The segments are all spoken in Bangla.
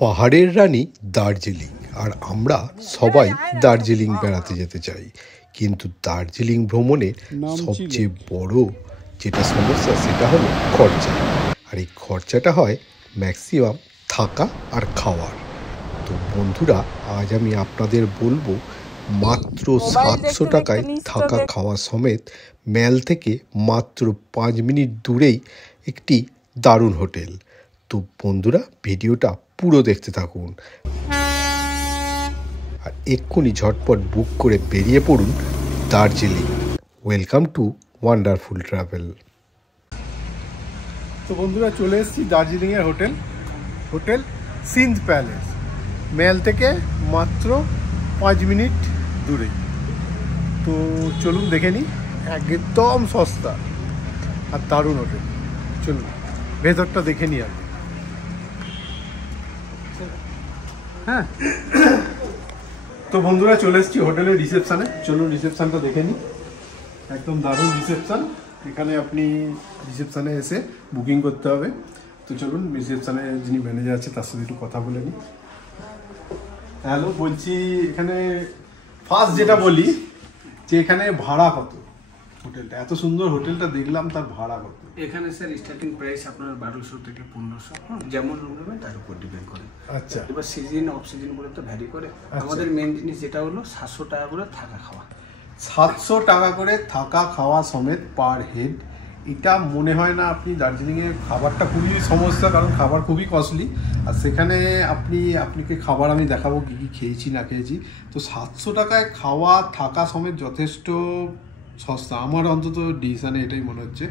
পাহাড়ের রানী দার্জিলিং, আর আমরা সবাই দার্জিলিং বেড়াতে যেতে চাই, কিন্তু দার্জিলিং ভ্রমণের সবচেয়ে বড় যেটা সমস্যা সেটা হলো খরচা। আর এই খরচাটা হয় ম্যাক্সিমাম থাকা আর খাওয়ার। তো বন্ধুরা, আজ আমি আপনাদের বলবো মাত্র 700 টাকায় থাকা খাওয়া সমেত ম্যাল থেকে মাত্র 5 মিনিট দূরেই একটি দারুণ হোটেল। তো বন্ধুরা, ভিডিওটা পুরো দেখতে থাকুন আর এক্ষুনি ঝটপট বুক করে বেরিয়ে পড়ুন Darjeeling. Welcome to wonderful travel. তো বন্ধুরা, চলে এসেছি দার্জিলিংয়ের হোটেল সিন্ধ প্যালেস। ম্যাল থেকে মাত্র 5 মিনিট দূরে। তো চলুন দেখে নিই, একদম সস্তা আর দারুণ হোটেল। চলুন ভেতরটা দেখে নিই আমি। হ্যাঁ, তো বন্ধুরা চলে এসেছি হোটেলের রিসেপশানে। চলুন রিসেপশানটা দেখে নিই। একদম দারুণ রিসেপশান। এখানে আপনি রিসেপশানে এসে বুকিং করতে হবে। তো চলুন রিসেপশানে যিনি ম্যানেজার আছে তার সাথে একটু কথা বলে নিই। হ্যালো, বলছি এখানে ফার্স্ট যেটা বলি যে এখানে ভাড়া কত? হোটেলটা এত সুন্দর, হোটেলটা দেখলাম, তার ভাড়া কত? এখানে স্যার স্টার্টিং প্রাইস আপনার 1200 থেকে 1500, যেমন রুম নেবেন তার উপর ডিপেন্ড করে। আচ্ছা, এবার সিজন অফ সিজন করে তো ভ্যারি করে। আমাদের মেন জিনিস যেটা হলো 700 টাকা করে থাকা খাওয়া। 700 টাকা করে থাকা খাওয়া সমেত পার হেড। এটা মনে হয় না আপনি দার্জিলিংয়ে খাবারটা খুবই সমস্যা, কারণ খাবার খুবই কস্টলি। আর সেখানে আপনাকে খাবার আমি দেখাবো কী কী খেয়েছি না খেয়েছি। তো 700 টাকায় খাওয়া থাকা সমেত যথেষ্ট সস্তা, আমার অন্তত ডিসিশনে এটাই মনে হচ্ছে।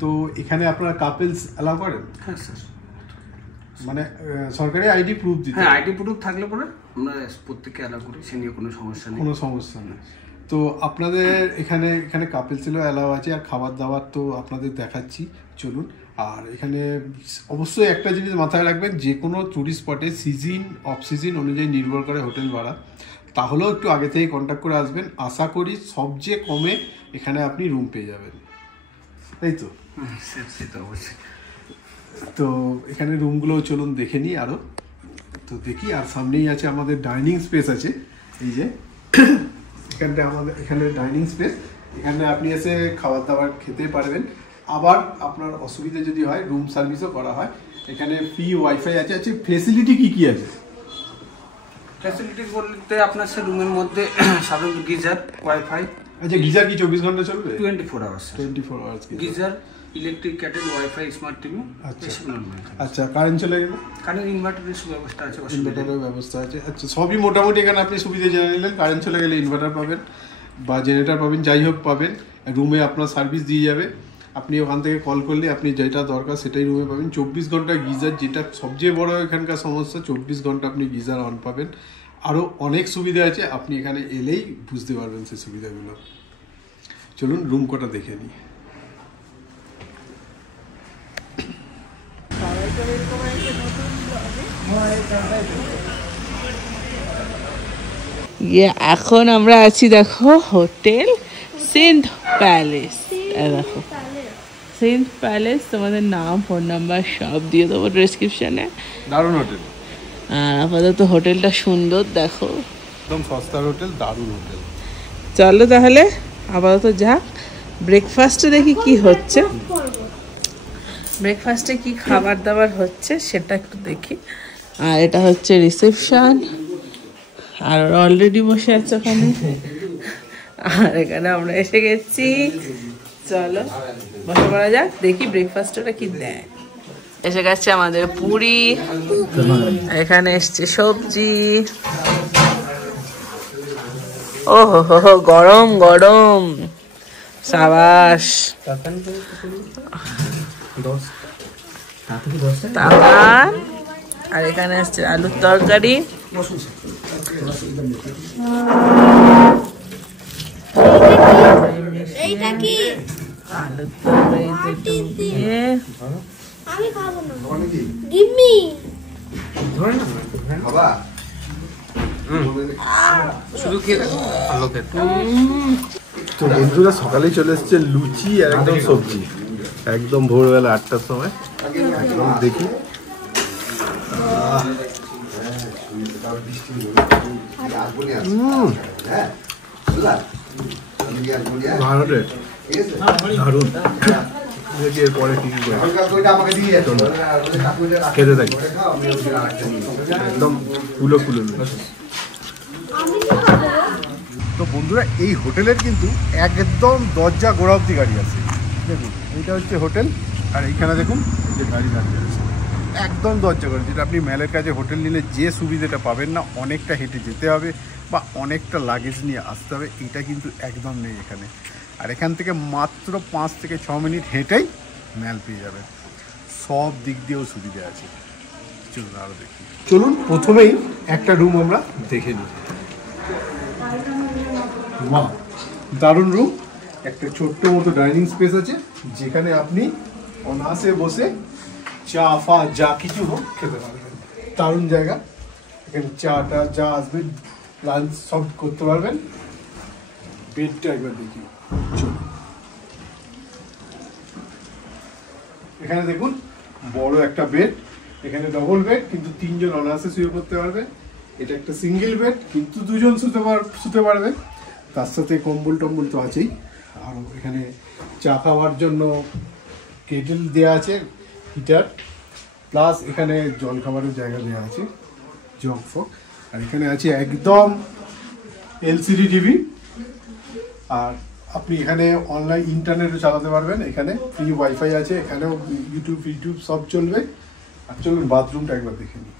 তো এখানে আপনারা কাপেলস অ্যালাউ করেন? হ্যাঁ স্যার, মানে সরকারি আইডি প্রুফ দিতে? হ্যাঁ, আইডি প্রুফ থাকলে পরে আমরা প্রত্যেককে অ্যালাউ করি, সে নিয়ে কোনো সমস্যা নেই। কোনো সমস্যা নেই। তো আপনাদের এখানে কাপেলসেরও অ্যালাউ আছে। আর খাবার দাবার তো আপনাদের দেখাচ্ছি, চলুন। আর এখানে অবশ্যই একটা জিনিস মাথায় রাখবেন, যে কোনো ট্যুরিস্ট স্পটে সিজন অফ সিজন অনুযায়ী নির্ভর করে হোটেল ভাড়া। তাহলেও একটু আগে থেকে কন্ট্যাক্ট করে আসবেন। আশা করি সবচেয়ে কমে এখানে আপনি রুম পেয়ে যাবেন, তাই তো? সেটা অবশ্যই। তো এখানে রুমগুলো চলুন দেখে নিই আরও। তো দেখি, আর সামনেই আছে আমাদের ডাইনিং স্পেস আছে। এই যে এখানে ডাইনিং স্পেস, এখানে আপনি এসে খাবার দাবার খেতে পারবেন। আবার আপনার অসুবিধা যদি হয়, রুম সার্ভিসও করা হয়। এখানে ফ্রি ওয়াইফাই আছে। আছে ফেসিলিটি কি আছে? ফ্যাসিলিটি বলতে আপনার সে রুমের মধ্যে সাধারণত গিজার, ওয়াইফাই। আচ্ছা, গিজার কি 24 ঘন্টা চলবে? 24 hours. 24 hours geyser, electric kettle, wifi, smart TV. আচ্ছা, কারেন্ট চলে গেলে? কারেন্ট ইনভার্টারের সুব্যবস্থা আছে, ইনভার্টারের ব্যবস্থা আছে। আচ্ছা, সবই মোটামুটি এখানে আপনি সুবিধা জেনে নিলেন। কারেন্ট চলে গেলে ইনভার্টার পাবেন বা জেনারেটর পাবেন, যাই হোক পাবেন। রুমে আপনার সার্ভিস দিয়ে যাবে। আপনি ওখান থেকে কল করলে আপনি যেটা দরকার সেটাই রুমে পাবেন। 24 ঘন্টা গিজার, যেটা সবচেয়ে বড় এখানকার সমস্যা, 24 ঘন্টা আপনি গিজার অন পাবেন। আরও অনেক সুবিধা আছে, আপনি এখানে এলেই বুঝতে পারবেন সেই সুবিধাগুলো। চলুন রুম কটা দেখে নিই। এখন আমরা আছি, দেখো, হোটেল সিন্ধ প্যালেস। দেখো সিন্ধ প্যালেস, তোমাদের নাম, ফোন নাম্বার সব দিয়ে দেবো ডেসক্রিপশনে। দারুণ হোটেল। আর আপাতত হোটেলটা সুন্দর, দেখো, একদম সস্তার হোটেল, দারুণ হোটেল। চলো তাহলে আপাতত যাক। ব্রেকফাস্টে দেখি কি হচ্ছে, ব্রেকফাস্টে কি খাবার দাবার হচ্ছে সেটা একটু দেখি। আর এটা হচ্ছে রিসেপশন, আর অলরেডি বসে আছে ওখানে। আর এখানে আমরা এসে গেছি। চলো বসে পড়া যাক, দেখি ব্রেকফাস্টটা কি দেয়। এসে গেছে আমাদের পুরি, এখানে এসছে সবজি। ও হো, গরম গরম, সাবাস। আর এখানে আসছে আলুর তরকারি। আলুর তরকারি দিয়ে শুধু খেয়ে ভালো খেতে। তো বন্ধুরা, সকালেই চলে এসছে লুচি আর একদম সবজি, একদম ভোরবেলা 8টার সময়। একদম দেখি দারুণ এরপরে কি খেতে থাকি একদম ফুলো ফুলো। তো বন্ধুরা এই হোটেলের কিন্তু একদম দরজা গোড়া অব্দি গাড়ি আছে। দেখুন এইটা হচ্ছে হোটেল, আর এইখানে দেখুন যে গাড়ি দাঁড়িয়ে আছে একদম দরজা গোড়া। যেটা আপনি ম্যালের কাছে হোটেল নিলে যে সুবিধাটা পাবেন না, অনেকটা হেঁটে যেতে হবে বা অনেকটা লাগেজ নিয়ে আসতে হবে, এটা কিন্তু একদম নেই এখানে। আর এখান থেকে মাত্র 5 থেকে 6 মিনিট হেঁটেই ম্যাল পেয়ে যাবে, সব দিক দিয়েও সুবিধা আছে। চলুন আরও দেখি। চলুন প্রথমেই একটা রুম আমরা দেখে নিই। বাহ, দারুণ রুম। একটা ছোট্ট মতো ডাইনিং স্পেস আছে, যেখানে আপনি অনায়াসে বসে চা ফা যা কিছু হোক খেতে পারবেন। দারুণ জায়গা, এখানে চাটা যা আসবে লাঞ্চ সব করতে পারবেন। বেডটা একবার দেখি। চলুন, এখানে দেখুন বড় একটা বেড, এখানে ডবল বেড, কিন্তু 3 জন অনায়াসে শুয়ে পড়তে পারবে। এটা একটা সিঙ্গেল বেড, কিন্তু 2 জন শুতে পারবে। তার সাথে কম্বল টম্বল তো আছেই। আর এখানে চা খাওয়ার জন্য কেটেল দেওয়া আছে, হিটার, প্লাস এখানে জল খাবারের জায়গা দেওয়া আছে, জগ ফগ। আর এখানে আছে একদম এলসিডি টিভি। আর আপনি এখানে অনলাইন ইন্টারনেটও চালাতে পারবেন। এখানে ফ্রি ওয়াইফাই আছে, এখানেও ইউটিউব সব চলবে। আর চলুন বাথরুমটা একবার দেখে নিই।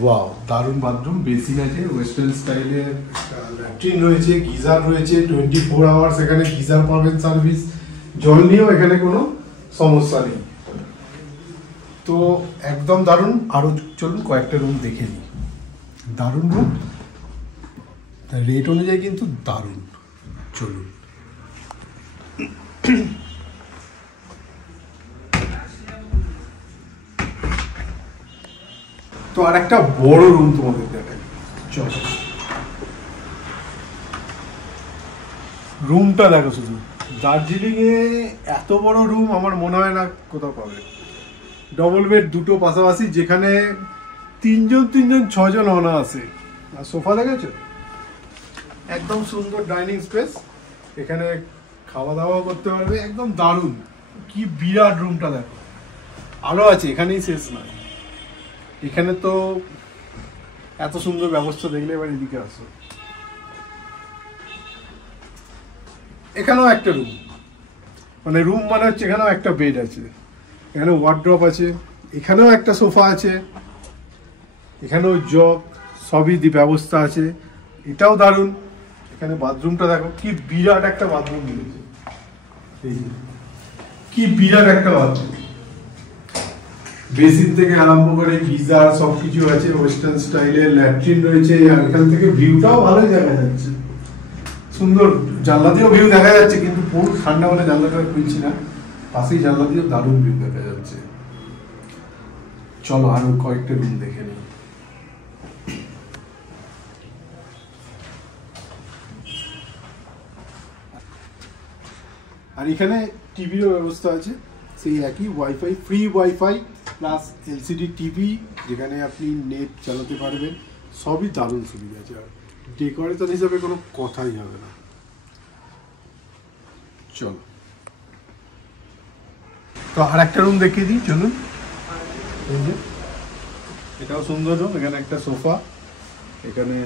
ওয়াও, দারুণ বাথরুম। বেসিন আছে, ওয়েস্টার্ন স্টাইলের ল্যাট্রিন রয়েছে, গিজার রয়েছে, 24 আওয়ার্স এখানে গিজার পাবেন সার্ভিস। জল নিয়েও এখানে কোনো সমস্যা নেই। তো একদম দারুণ। আরও চলুন কয়েকটা রুম দেখে নিই। দারুণ রুম, রেট অনুযায়ী কিন্তু দারুণ। চলুন। তো আর একটা বড় রুম তোমাদের দেখাই, চলো। রুমটা দেখো শুধু, দার্জিলিং এ এত বড় রুম আমার মনে হয় না কোথাও পাবে। ডবল বেড দুটো পাশাপাশি, যেখানে 3 জন 6 জন অনায়াসে। আর সোফা দেখেছো, একদম সুন্দর ডাইনিং স্পেস, এখানে খাওয়া দাওয়া করতে পারবে। একদম দারুণ, কি বিরাট রুমটা দেখো। আলো আছে, এখানেই শেষ নয়। এখানে তো এত সুন্দর ব্যবস্থা দেখলে এবার এদিকে আসো। এখানেও একটা রুম, মানে রুম মানে হচ্ছে এখানেও একটা বেড আছে, এখানে ওয়ার্ড্রপ আছে, এখানেও একটা সোফা আছে, এখানেও জগ, সবই ব্যবস্থা আছে। এটাও দারুণ। এখানে বাথরুমটা দেখো, কি বিরাট একটা বাথরুম দিয়েছে। কি বিরাট একটা বাথরুম, বেসিন থেকে আরম্ভ করে গিজার সবকিছু আছে, ওয়েস্টার্ন স্টাইলের ল্যাট্রিন রয়েছে। আর এখান থেকে ভিউটাও ভালোই দেখা যাচ্ছে, সুন্দর। জানলা দিয়েও ভিউ দেখা যাচ্ছে, কিন্তু পুরো ঠান্ডা বলে জানলাটা খুলছি না। পাশেই জানলা দিয়েও দারুণ ভিউ দেখা যাচ্ছে। চলো আরো কয়েকটা রুম দেখে নিই। আর এখানে টিভিরও ব্যবস্থা আছে, সেই একই wifi, free wifi plus LCD TV, যেখানে আপনি নেট চালাতে পারবেন। সবই দারুণ সুবিধা আছে। আর ডেকোরেটর হিসাবে কোনো কথাই হবে না। চলো, তো আর একটা রুম দেখিয়ে দিই, চলুন। এটাও সুন্দর রুম, এখানে একটা সোফা, এখানে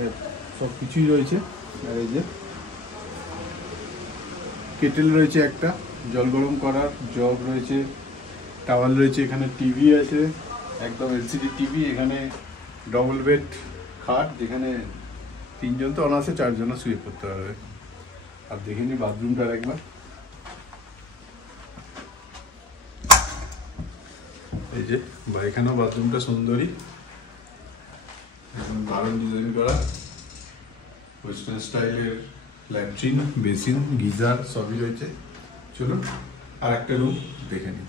সব কিছুই রয়েছে। আর এই যে কেটেল রয়েছে, একটা জল গরম করার জগ রয়েছে, টাওয়াল রয়েছে, এখানে টিভি আছে, একদম এলসিডি টিভি। এখানে ডবল বেড খাট, যেখানে 3 জন তো অনায়াসে 4 জনও শুয়ে পড়তে পারবে। আর দেখে নি বাথরুমটা একবার। এই যে বা এখানেও বাথরুমটা সুন্দরী, দারুণ ডিজাইন করা, ওয়েস্টার্ন স্টাইলের ল্যাট্রিন, বেসিন, গিজার সবই রয়েছে। চলুন আর একটা রুম দেখে নিই।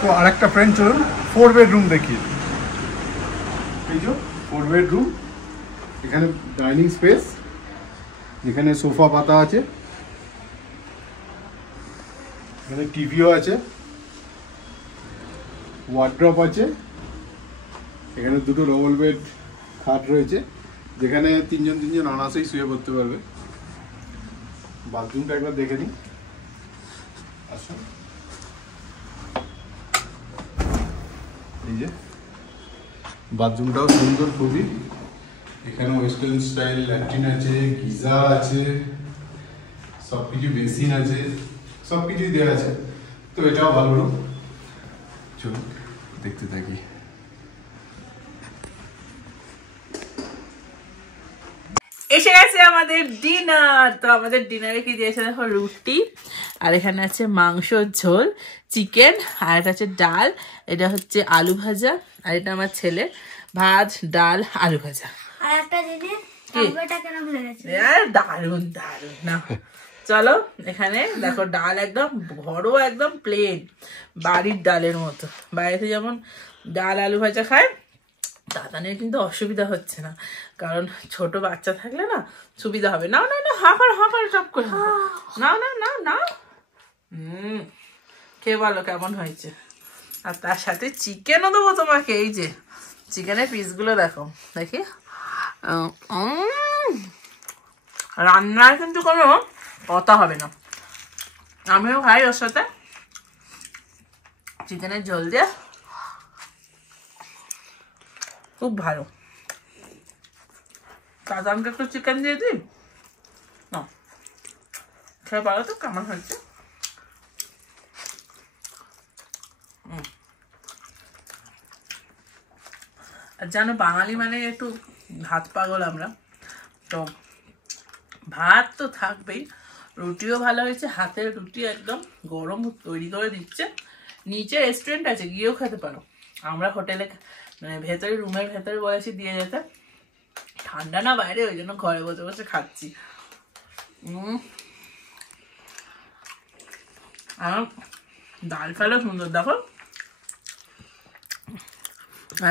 তো আর একটা ফ্রেন্ড, চলুন 4 বেডরুম দেখিয়ে দিই। এই যে 4 বেডরুম, এখানে ডাইনিং স্পেস, যেখানে সোফা পাতা আছে, এখানে টিভিও আছে, ওয়ার্ড্রপ আছে, এখানে দুটো ডবল বেড খাট রয়েছে যেখানে তিনজন অনায়াসেই শুয়ে পড়তে পারবে। বাথরুমটা একবার দেখে নিই, আসুন। এই যে বাথরুমটাও সুন্দর খুবই, এখানে ওয়েস্টার্ন স্টাইল ল্যাট্রিন আছে, গিজার আছে, সবকিছু বেসিন আছে, সবকিছুই দেওয়া আছে। তো এটাও ভালো রুম, চলুন দেখতে থাকি। এসে গেছে আমাদের ডিনার। তো আমাদের ডিনারে কি দিয়েছে দেখো, রুটি, আর এখানে আছে মাংস ঝোল, চিকেন, আর এটা হচ্ছে ডাল, এটা হচ্ছে আলু ভাজা, আর এটা আমার ছেলে, ভাত, ডাল, আলু ভাজা। আর একটা জিনিস, এটা কেন ভুলে গেছি? দারুন দারুন না। চলো, এখানে দেখো ডাল একদম বড়, একদম প্লেন, বাড়ির ডালের মতো। বাড়িতে যেমন ডাল আলু ভাজা খায়, দাদা নিয়ে কিন্তু অসুবিধা হচ্ছে না, কারণ ছোট বাচ্চা থাকলে না সুবিধা হবে। না না না, হাঁকার চপ করে না না না না। খেয়ে বলো কেমন হয়েছে। আর তার সাথে চিকেনও দেবো তোমাকে। এই যে চিকেনের পিসগুলো দেখো, দেখি। রান্নার কিন্তু কোনো কথা হবে না, আমিও খাই ওর সাথে চিকেনের ঝোল দিয়ে, খুব ভালো। দাদাকে একটু চিকেন দিয়ে দিই না, খেয়ে পারো তো কেমন হয়েছে। আর জানো বাঙালি মানে একটু ভাত পাগল আমরা, তো ভাত তো থাকবেই, রুটিও ভালো হয়েছে, হাতের রুটি একদম গরম তৈরি করে দিচ্ছে। নিচে রেস্টুরেন্ট আছে, গিয়েও খেতে পারো। আমরা হোটেলে মানে ভেতরে, রুমের ভেতরে বলেছি দিয়ে যেতে, ঠান্ডা না বাইরে, ওই জন্য ঘরে বসে বসে খাচ্ছি। আর ডাল ফালও সুন্দর, দেখো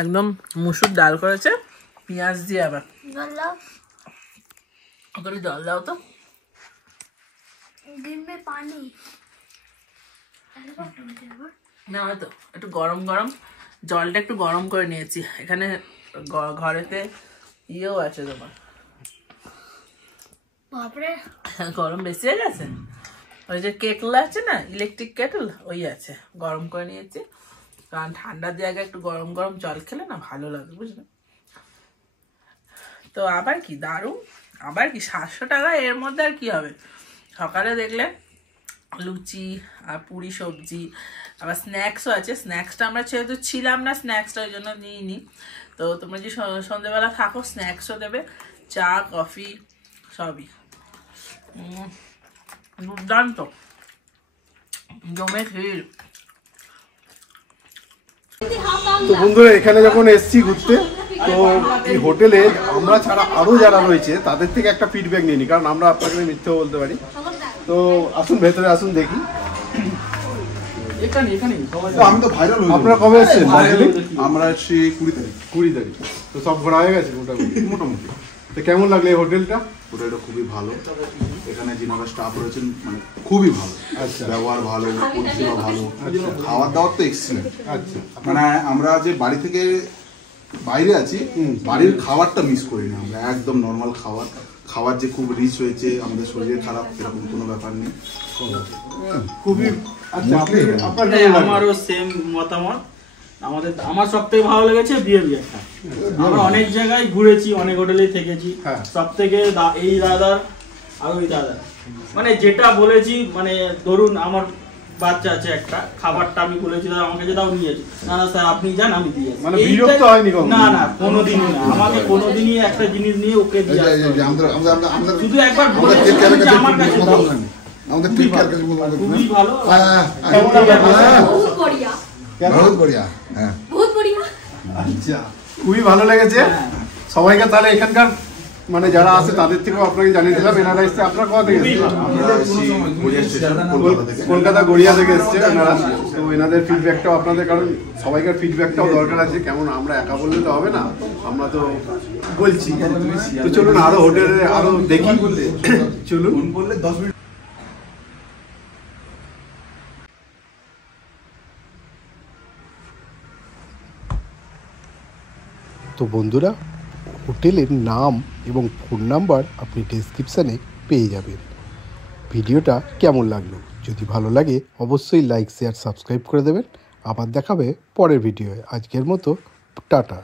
একদম মুসুর ডাল করেছে পেঁয়াজ দিয়ে। আবার জল দাও তো, পানি না হয়তো একটু গরম গরম, জলটা একটু গরম করে নিয়েছি। এখানে ঘরেতে ইয়েও আছে তোমার, গরম বেশি হয়ে গেছে, ওই যে কেটল আছে না, ইলেকট্রিক কেটল, ওই আছে, গরম করে নিয়েছি। কারণ ঠান্ডার জায়গায় একটু গরম গরম জল খেলে না ভালো লাগে, বুঝলে। তো আবার কি দারুণ, আবার কি 700 টাকা, এর মধ্যে আর কি হবে। সকালে দেখলে লুচি আর পুরি সবজি, আবার স্ন্যাক্সও আছে। স্ন্যাক্সটা আমরা যেহেতু ছিলাম না, স্ন্যাক্সটা ওই জন্য নিইনি। তো তোমরা যে সন্ধ্যেবেলা থাকো, স্ন্যাক্সও দেবে, চা কফি সবই। দুর্দান্ত, জমে ক্ষীর। তো বন্ধুরা, এখানে যখন এসছি ঘুরতে, তো এই হোটেলে আমরা ছাড়া আরো যারা রয়েছে তাদের থেকে একটা ফিডব্যাক নিয়ে নিই, কারণ আমরা আপনাকে মিথ্যে বলতে পারি। তো আসুন ভেতরে আসুন, দেখি। আমি তো ভাইরাল হই। আপনারা কবে এসেছেন? আমরা এসেছি 20 তারিখ। তো সব ঘোরা হয়ে গেছে মোটামুটি। তো কেমন লাগলো এই হোটেলটা? হোটেলটা খুবই ভালো, এখানে যিনারা স্টাফ রয়েছেন মানে খুবই ভালো। আচ্ছা, ব্যবহার ভালো, পরিষেবা ভালো, খাওয়ার দাওয়ার তো এক্সিলেন্ট। আচ্ছা, মানে আমরা যে বাড়ি থেকে বাইরে আছি, বাড়ির খাবারটা মিস করি না আমরা, একদম নর্মাল খাবার যে খুব রিচ হয়েছে, আমাদের শরীরে খারাপ এরকম কোনো ব্যাপার নেই, খুবই। আচ্ছা, আমারও সেম মতামত। আমার সব থেকে ভালো লেগেছে বিহেভিয়ারটা। আমরা অনেক জায়গায় ঘুরেছি, অনেক হোটেলেই থেকেছি, সব থেকে এই দাদার আর ওই দাদা মানে যেটা বলেছি, মানে ধরুন আমার বাচ্চা আছে একটা, খাবারটা আমি বলেছি দাদা আমাকে যে দাও, নিয়েছি, না না স্যার আপনি যান আমি দিয়ে আসি। মানে বিরক্ত হয়নি কখনো? না না, কোনোদিনই না। আমাকে কোনোদিনই একটা জিনিস নিয়ে ওকে দিয়ে শুধু একবার বলেছি আমার কাছে দাও। আমাদের টিম কেয়ার কাছে খুবই ভালো। আচ্ছা, খুবই ভালো লেগেছে সবাইকে। তাহলে এখানকার মানে যারা আছে তাদের থেকেও আপনাকে জানিয়ে দিলাম, এনারা এসছে। আপনারা কোথা থেকে এসেছেন? কলকাতা গড়িয়া থেকে এসছে এনারা। তো এনাদের ফিডব্যাকটাও আপনাদের, কারণ সবাইকার ফিডব্যাকটাও দরকার আছে। কেমন আমরা একা বললে তো হবে না, আমরা তো বলছি। তো চলুন আরো হোটেলে আরো দেখি, চলুন। বললে 10 মিনিট। তো বন্ধুরা, হোটেলের নাম এবং ফোন নাম্বার আপনি ডেসক্রিপশানে পেয়ে যাবেন। ভিডিওটা কেমন লাগলো? যদি ভালো লাগে অবশ্যই লাইক, শেয়ার, সাবস্ক্রাইব করে দেবেন। আবার দেখাবে পরের ভিডিওয়। আজকের মতো টাটা।